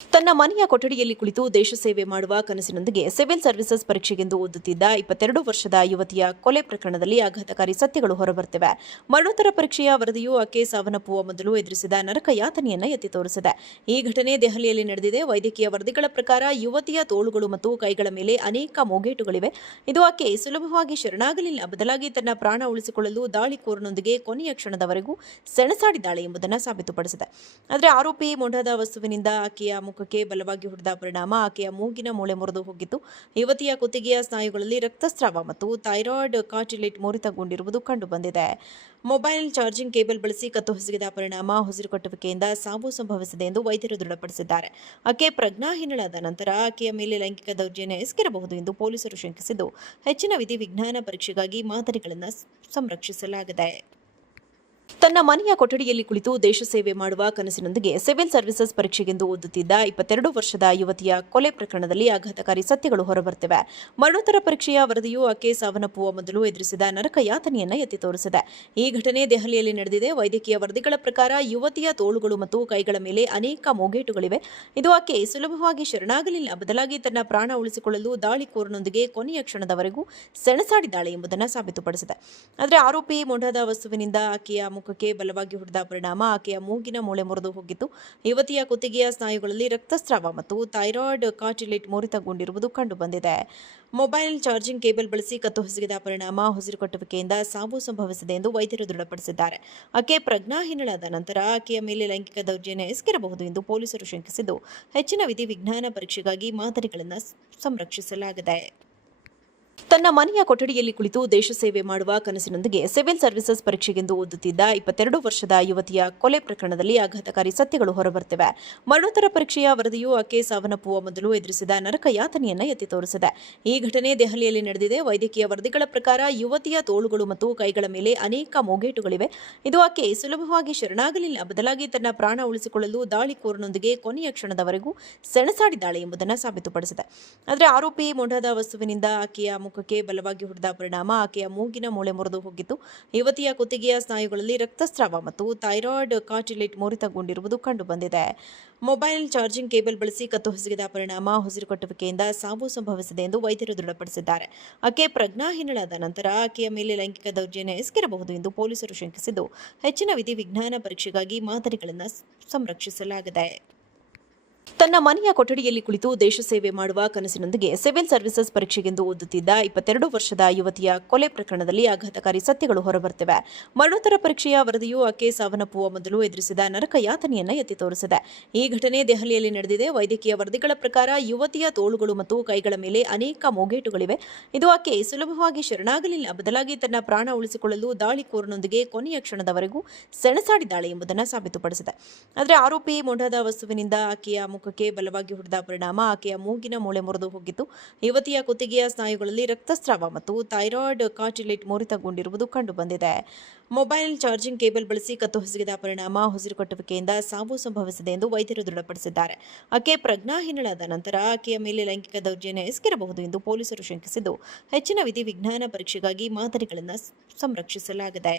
ತನ್ನ ಮನೆಯ ಕೊಠಡಿಯಲ್ಲಿ ಕುಳಿತು ದೇಶ ಸೇವೆ ಮಾಡುವ ಕನಸಿನೊಂದಿಗೆ ಸಿವಿಲ್ ಸರ್ವಿಸಸ್ ಪರೀಕ್ಷೆಗೆಂದು ಓದುತ್ತಿದ್ದ 22 ವರ್ಷದ ಯುವತಿಯ ಕೊಲೆ ಪ್ರಕರಣದಲ್ಲಿ ಆಘಾತಕಾರಿ ಸತ್ಯಗಳು ಹೊರಬರುತ್ತಿವೆ. ಮರಣೋತ್ತರ ಪರೀಕ್ಷೆಯ ವರದಿಯು ಆಕೆ ಸಾವನ್ನಪ್ಪುವ ಮೊದಲು ಎದುರಿಸಿದ ನರಕ ಯಾತನೆಯನ್ನು ಎತ್ತಿ ತೋರಿಸಿದೆ. ಈ ಘಟನೆ ದೆಹಲಿಯಲ್ಲಿ ನಡೆದಿದೆ. ವೈದ್ಯಕೀಯ ವರದಿಗಳ ಪ್ರಕಾರ ಯುವತಿಯ ತೋಳುಗಳು ಮತ್ತು ಕೈಗಳ ಮೇಲೆ ಅನೇಕ ಮೋಗೇಟುಗಳಿವೆ. ಇದು ಆಕೆ ಸುಲಭವಾಗಿ ಶರಣಾಗಲಿಲ್ಲ, ಬದಲಾಗಿ ತನ್ನ ಪ್ರಾಣ ಉಳಿಸಿಕೊಳ್ಳಲು ದಾಳಿಕೋರನೊಂದಿಗೆ ಕೊನೆಯ ಕ್ಷಣದವರೆಗೂ ಸೆಣಸಾಡಿದ್ದಾಳೆ ಎಂಬುದನ್ನು ಸಾಬೀತುಪಡಿಸಿದೆ. ಆದರೆ ಆರೋಪಿ ಮೊಂಡಾದ ವಸ್ತುವಿನಿಂದ ಆಕೆಯ ಮುಖಕ್ಕೆ ಬಲವಾಗಿ ಹೊಡೆದ ಪರಿಣಾಮ ಆಕೆಯ ಮೂಗಿನ ಮೂಳೆ ಮುರಿದು ಹೋಗಿತ್ತು. ಯುವತಿಯ ಕುತ್ತಿಗೆಯ ಸ್ನಾಯುಗಳಲ್ಲಿ ರಕ್ತಸ್ರಾವ ಮತ್ತು ಥೈರಾಯ್ಡ್ ಕಾರ್ಟಿಲೇಜ್ ಮುರಿತಗೊಂಡಿರುವುದು ಕಂಡುಬಂದಿದೆ. ಮೊಬೈಲ್ ಚಾರ್ಜಿಂಗ್ ಕೇಬಲ್ ಬಳಸಿ ಕತ್ತು ಹಿಸುಕಿದ ಪರಿಣಾಮ ಉಸಿರುಕಟ್ಟುವಿಕೆಯಿಂದ ಸಾವು ಸಂಭವಿಸಿದೆ ಎಂದು ವೈದ್ಯರು ದೃಢಪಡಿಸಿದ್ದಾರೆ. ಆಕೆ ಪ್ರಜ್ಞಾಹೀನಳಾದ ನಂತರ ಆಕೆಯ ಮೇಲೆ ಲೈಂಗಿಕ ದೌರ್ಜನ್ಯ ಎಸಗಿರಬಹುದು ಎಂದು ಪೊಲೀಸರು ಶಂಕಿಸಿದ್ದು, ಹೆಚ್ಚಿನ ವಿಧಿವಿಜ್ಞಾನ ಪರೀಕ್ಷೆಗಾಗಿ ಮಾದರಿಗಳನ್ನು ಸಂರಕ್ಷಿಸಲಾಗಿದೆ. ತನ್ನ ಮನೆಯ ಕೊಠಡಿಯಲ್ಲಿ ಕುಳಿತು ದೇಶ ಸೇವೆ ಮಾಡುವ ಕನಸಿನೊಂದಿಗೆ ಸಿವಿಲ್ ಸರ್ವಿಸಸ್ ಪರೀಕ್ಷೆಗೆಂದು ಓದುತ್ತಿದ್ದ 22 ವರ್ಷದ ಯುವತಿಯ ಕೊಲೆ ಪ್ರಕರಣದಲ್ಲಿ ಆಘಾತಕಾರಿ ಸತ್ಯಗಳು ಹೊರಬರುತ್ತಿವೆ. ಮರಣೋತ್ತರ ಪರೀಕ್ಷೆಯ ವರದಿಯು ಆಕೆ ಸಾವನ್ನಪ್ಪುವ ಮೊದಲು ಎದುರಿಸಿದ ನರಕ ಯಾತನೆಯನ್ನು ಎತ್ತಿ ತೋರಿಸಿದೆ. ಈ ಘಟನೆ ದೆಹಲಿಯಲ್ಲಿ ನಡೆದಿದೆ. ವೈದ್ಯಕೀಯ ವರದಿಗಳ ಪ್ರಕಾರ ಯುವತಿಯ ತೋಳುಗಳು ಮತ್ತು ಕೈಗಳ ಮೇಲೆ ಅನೇಕ ಮೋಗೇಟುಗಳಿವೆ. ಇದು ಆಕೆ ಸುಲಭವಾಗಿ ಶರಣಾಗಲಿಲ್ಲ, ಬದಲಾಗಿ ತನ್ನ ಪ್ರಾಣ ಉಳಿಸಿಕೊಳ್ಳಲು ದಾಳಿಕೋರನೊಂದಿಗೆ ಕೊನೆಯ ಕ್ಷಣದವರೆಗೂ ಸೆಣಸಾಡಿದ್ದಾಳೆ ಎಂಬುದನ್ನು ಸಾಬೀತುಪಡಿಸಿದೆ. ಆದರೆ ಆರೋಪಿ ಮೊಂಡಾದ ವಸ್ತುವಿನಿಂದ ಆಕೆಯ ಮುಖಕ್ಕೆ ಬಲವಾಗಿ ಹೊಡೆದ ಪರಿಣಾಮ ಆಕೆಯ ಮೂಗಿನ ಮೂಳೆ ಮುರಿದು ಹೋಗಿತ್ತು. ಯುವತಿಯ ಕುತ್ತಿಗೆಯ ಸ್ನಾಯುಗಳಲ್ಲಿ ರಕ್ತಸ್ರಾವ ಮತ್ತು ಥೈರಾಯ್ಡ್ ಕಾರ್ಟಿಲೇಜ್ ಮುರಿತಗೊಂಡಿರುವುದು ಕಂಡುಬಂದಿದೆ. ಮೊಬೈಲ್ ಚಾರ್ಜಿಂಗ್ ಕೇಬಲ್ ಬಳಸಿ ಕತ್ತು ಹಿಸುಕಿದ ಪರಿಣಾಮ ಉಸಿರುಕಟ್ಟುವಿಕೆಯಿಂದ ಸಾವು ಸಂಭವಿಸಿದೆ ಎಂದು ವೈದ್ಯರು ದೃಢಪಡಿಸಿದ್ದಾರೆ. ಆಕೆ ಪ್ರಜ್ಞಾಹೀನಳಾದ ನಂತರ ಆಕೆಯ ಮೇಲೆ ಲೈಂಗಿಕ ದೌರ್ಜನ್ಯ ಎಸಗಿರಬಹುದು ಎಂದು ಪೊಲೀಸರು ಶಂಕಿಸಿದ್ದು, ಹೆಚ್ಚಿನ ವಿಧಿವಿಜ್ಞಾನ ಪರೀಕ್ಷೆಗಾಗಿ ಮಾದರಿಗಳನ್ನು ಸಂರಕ್ಷಿಸಲಾಗಿದೆ. ತನ್ನ ಮನೆಯ ಕೊಠಡಿಯಲ್ಲಿ ಕುಳಿತು ದೇಶ ಸೇವೆ ಮಾಡುವ ಕನಸಿನೊಂದಿಗೆ ಸಿವಿಲ್ ಸರ್ವಿಸಸ್ ಪರೀಕ್ಷೆಗೆಂದು ಓದುತ್ತಿದ್ದ 22 ವರ್ಷದ ಯುವತಿಯ ಕೊಲೆ ಪ್ರಕರಣದಲ್ಲಿ ಆಘಾತಕಾರಿ ಸತ್ಯಗಳು ಹೊರಬರುತ್ತಿವೆ. ಮರಣೋತ್ತರ ಪರೀಕ್ಷೆಯ ವರದಿಯು ಆಕೆ ಸಾವನ್ನಪ್ಪುವ ಮೊದಲು ಎದುರಿಸಿದ ನರಕ ಯಾತನೆಯನ್ನು ಎತ್ತಿ ತೋರಿಸಿದೆ. ಈ ಘಟನೆ ದೆಹಲಿಯಲ್ಲಿ ನಡೆದಿದೆ. ವೈದ್ಯಕೀಯ ವರದಿಗಳ ಪ್ರಕಾರ ಯುವತಿಯ ತೋಳುಗಳು ಮತ್ತು ಕೈಗಳ ಮೇಲೆ ಅನೇಕ ಮೋಗೇಟುಗಳಿವೆ. ಇದು ಆಕೆ ಸುಲಭವಾಗಿ ಶರಣಾಗಲಿಲ್ಲ, ಬದಲಾಗಿ ತನ್ನ ಪ್ರಾಣ ಉಳಿಸಿಕೊಳ್ಳಲು ದಾಳಿಕೋರನೊಂದಿಗೆ ಕೊನೆಯ ಕ್ಷಣದವರೆಗೂ ಸೆಣಸಾಡಿದ್ದಾಳೆ ಎಂಬುದನ್ನು ಸಾಬೀತುಪಡಿಸಿದೆ. ಆದರೆ ಆರೋಪಿ ಮೊಂಡಾದ ವಸ್ತುವಿನಿಂದ ಆಕೆಯ ಮುಖಕ್ಕೆ ಬಲವಾಗಿ ಹೊಡೆದ ಪರಿಣಾಮ ಆಕೆಯ ಮೂಗಿನ ಮೂಳೆ ಮುರಿದು ಹೋಗಿತ್ತು. ಯುವತಿಯ ಕುತ್ತಿಗೆಯ ಸ್ನಾಯುಗಳಲ್ಲಿ ರಕ್ತಸ್ರಾವ ಮತ್ತು ಥೈರಾಯ್ಡ್ ಕಾರ್ಟಿಲೇಜ್ ಮುರಿತಗೊಂಡಿರುವುದು ಕಂಡುಬಂದಿದೆ. ಮೊಬೈಲ್ ಚಾರ್ಜಿಂಗ್ ಕೇಬಲ್ ಬಳಸಿ ಕತ್ತು ಹಿಸುಕಿದ ಪರಿಣಾಮ ಉಸಿರುಕಟ್ಟುವಿಕೆಯಿಂದ ಸಾವು ಸಂಭವಿಸಿದೆ ಎಂದು ವೈದ್ಯರು ದೃಢಪಡಿಸಿದ್ದಾರೆ. ಆಕೆ ಪ್ರಜ್ಞಾಹೀನಳಾದ ನಂತರ ಆಕೆಯ ಮೇಲೆ ಲೈಂಗಿಕ ದೌರ್ಜನ್ಯ ಎಸಗಿರಬಹುದು ಎಂದು ಪೊಲೀಸರು ಶಂಕಿಸಿದ್ದು, ಹೆಚ್ಚಿನ ವಿಧಿವಿಜ್ಞಾನ ಪರೀಕ್ಷೆಗಾಗಿ ಮಾದರಿಗಳನ್ನು ಸಂರಕ್ಷಿಸಲಾಗಿದೆ. ತನ್ನ ಮನೆಯ ಕೊಠಡಿಯಲ್ಲಿ ಕುಳಿತು ದೇಶ ಸೇವೆ ಮಾಡುವ ಕನಸಿನೊಂದಿಗೆ ಸಿವಿಲ್ ಸರ್ವಿಸಸ್ ಪರೀಕ್ಷೆಗೆಂದು ಓದುತ್ತಿದ್ದ 22 ವರ್ಷದ ಯುವತಿಯ ಕೊಲೆ ಪ್ರಕರಣದಲ್ಲಿ ಆಘಾತಕಾರಿ ಸತ್ಯಗಳು ಹೊರಬರುತ್ತಿವೆ. ಮರಣೋತ್ತರ ಪರೀಕ್ಷೆಯ ವರದಿಯು ಆಕೆ ಸಾವನ್ನಪ್ಪುವ ಮೊದಲು ಎದುರಿಸಿದ ನರಕ ಯಾತನೆಯನ್ನು ಎತ್ತಿ ತೋರಿಸಿದೆ. ಈ ಘಟನೆ ದೆಹಲಿಯಲ್ಲಿ ನಡೆದಿದೆ. ವೈದ್ಯಕೀಯ ವರದಿಗಳ ಪ್ರಕಾರ ಯುವತಿಯ ತೋಳುಗಳು ಮತ್ತು ಕೈಗಳ ಮೇಲೆ ಅನೇಕ ಮೋಗೇಟುಗಳಿವೆ. ಇದು ಆಕೆ ಸುಲಭವಾಗಿ ಶರಣಾಗಲಿಲ್ಲ, ಬದಲಾಗಿ ತನ್ನ ಪ್ರಾಣ ಉಳಿಸಿಕೊಳ್ಳಲು ದಾಳಿಕೋರನೊಂದಿಗೆ ಕೊನೆಯ ಕ್ಷಣದವರೆಗೂ ಸೆಣಸಾಡಿದ್ದಾಳೆ ಎಂಬುದನ್ನು ಸಾಬೀತುಪಡಿಸಿದೆ. ಆದರೆ ಆರೋಪಿ ಮೊಂಡಾದ ವಸ್ತುವಿನಿಂದ ಆಕೆಯ ಮುಖಕ್ಕೆ ಬಲವಾಗಿ ಹೊಡೆದ ಪರಿಣಾಮ ಆಕೆಯ ಮೂಗಿನ ಮೂಳೆ ಮುರಿದು ಹೋಗಿತ್ತು. ಯುವತಿಯ ಕುತ್ತಿಗೆಯ ಸ್ನಾಯುಗಳಲ್ಲಿ ರಕ್ತಸ್ರಾವ ಮತ್ತು ಥೈರಾಯ್ಡ್ ಕಾರ್ಟಿಲೇಜ್ ಮುರಿತಗೊಂಡಿರುವುದು ಕಂಡುಬಂದಿದೆ. ಮೊಬೈಲ್ ಚಾರ್ಜಿಂಗ್ ಕೇಬಲ್ ಬಳಸಿ ಕತ್ತು ಹಿಸುಕಿದ ಪರಿಣಾಮ ಉಸಿರುಕಟ್ಟುವಿಕೆಯಿಂದ ಸಾವು ಸಂಭವಿಸಿದೆ ಎಂದು ವೈದ್ಯರು ದೃಢಪಡಿಸಿದ್ದಾರೆ. ಆಕೆ ಪ್ರಜ್ಞಾಹೀನಳಾದ ನಂತರ ಆಕೆಯ ಮೇಲೆ ಲೈಂಗಿಕ ದೌರ್ಜನ್ಯ ಎಸಗಿರಬಹುದು ಎಂದು ಪೊಲೀಸರು ಶಂಕಿಸಿದ್ದು, ಹೆಚ್ಚಿನ ವಿಧಿವಿಜ್ಞಾನ ಪರೀಕ್ಷೆಗಾಗಿ ಮಾದರಿಗಳನ್ನು ಸಂರಕ್ಷಿಸಲಾಗಿದೆ.